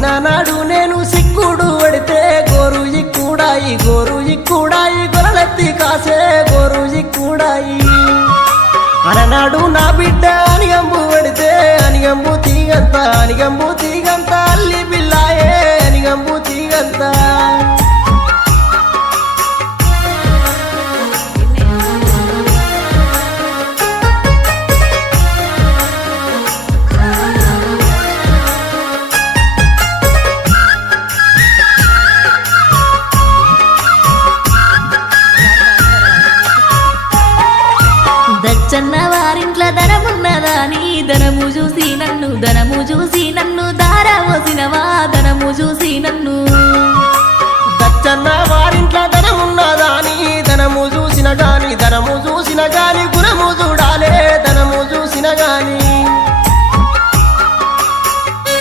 చిన్ననాడు నేను సిక్కుడు పడితే గోరుజి కూడాయి గొరలెత్తి కాసే గోరుజి కూడాయి అలనాడు నా బిడ్డ అనిగంబు పడితే అనిగంబు తీగంత